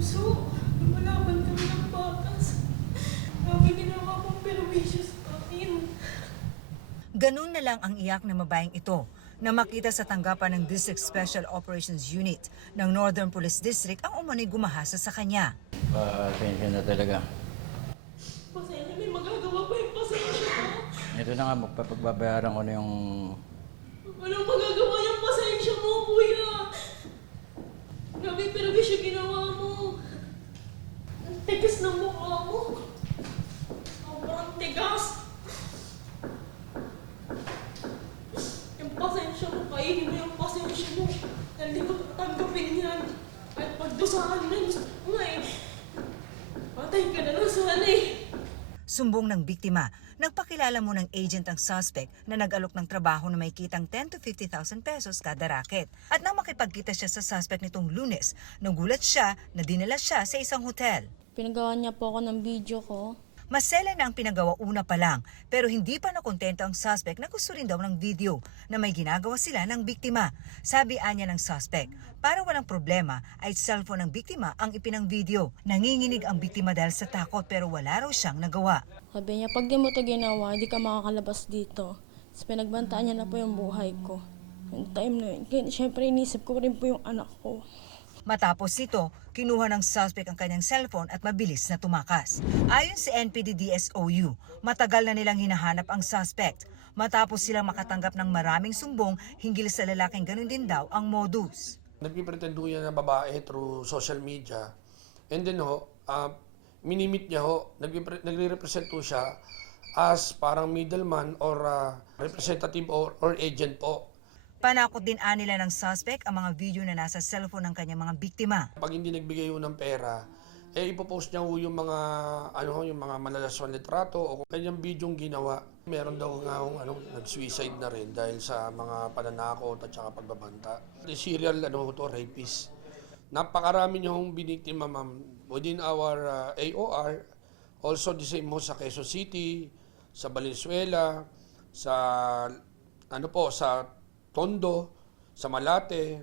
puso. Lumalaban kami ng batas. Grabe ginawa mong perwisyo sa akin. Ganun na lang ang iyak ng babaeng ito na makita sa tanggapan ng District Special Operations Unit ng Northern Police District ang umano'y gumahasa sa kanya. Pasensya na talaga. Pasensya, may magagawa pa yung pasensya ko. Ito na nga, magpapagbabayaran ko na yung... Walang magagawa yung pasensya mo, kuya. Grabe yung perwisyo ginawa mo. Ang tigas ng mukha mo. Sobrang tigas. Yung pasensya mo, kainin mo yung pasensya mo. Hindi ko tatanggapin yan. At pagdusahan na gusto ko nga eh. Patay ka na lang sana eh. Sumbong ng biktima, nagpakilala mo ng agent ang suspect na nag-alok ng trabaho na may kitang 10 to 50,000 pesos kada racket. At nang makipagkita siya sa suspect nitong Lunes, nagulat siya na dinala siya sa isang hotel. Pinagawa niya po ako ng video ko. Masela na ang pinagawa una pa lang, pero hindi pa nakontento ang suspect na gusto rin daw ng video na may ginagawa sila ng biktima. Sabi anya ng suspect, para walang problema ay cellphone ng biktima ang ipinang video. Nanginginig ang biktima dahil sa takot pero wala raw siyang nagawa. Sabi niya, pag di mo ito ginawa, hindi ka makakalabas dito. Tapos pinagbantaan niya na po yung buhay ko. Yung time na yun, syempre inisip ko rin po yung anak ko. Matapos ito, kinuha ng suspect ang kanyang cellphone at mabilis na tumakas. Ayon sa NPD-DSOU, matagal na nilang hinahanap ang suspect. Matapos silang makatanggap ng maraming sumbong hinggil sa lalaking ganun din daw ang modus. Nagpipretendo yan na babae through social media. And then minimit niya nagre-represent po siya as parang middleman or representative or agent po. Panakot din nila ng suspect ang mga video na nasa cellphone ng kanyang mga biktima. Pag hindi nagbigay ho ng pera, ipopost niya ho yung mga yung mga malalaswan litrato o kanyang bidyong ginawa. Meron daw nga nag-suicide na rin dahil sa mga pananakot at saka pagbabanta. The serial rapist. Napakarami niyo hong biniktima, ma'am, within our AOR, also the same mo sa Quezon City, sa Valenzuela, sa sa Tondo, sa Malate.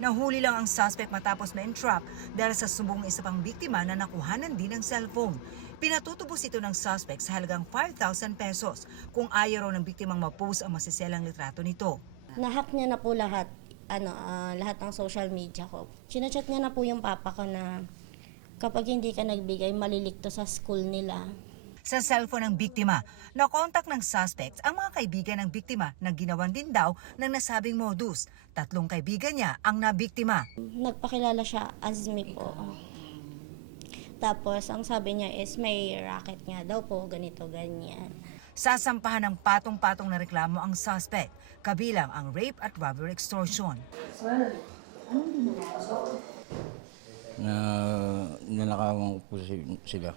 Nahuli lang ang suspect matapos ma-entrap dahil sa sumbong ng isa pang biktima na nakuhanan din ng cellphone. Pinatutubos ito ng suspect sa halagang 5,000 pesos kung ayaw raw ng biktimang ma-post ang masiselang litrato nito. Nahack niya na po lahat, lahat ng social media ko. Sinachat niya na po yung papa ko na kapag hindi ka nagbigay, malilikto sa school nila. Sa cellphone ng biktima, nakontak ng suspect ang mga kaibigan ng biktima na ginawan din daw ng nasabing modus. 3 kaibigan niya ang nabiktima. Nagpakilala siya as me po. Tapos ang sabi niya is may racket nga daw po, ganito, ganyan. Sasampahan ng patong-patong na reklamo ang suspect, kabilang ang rape at robbery extortion. Nalakawan ko po sila.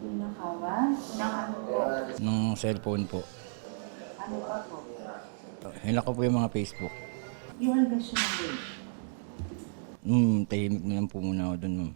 Nakawan? Ng ano po? Nung cellphone po. Ano pa po? Hinak ko po yung mga Facebook. Yung algasyon ng Tahimik na lang po muna ako doon, ma'am.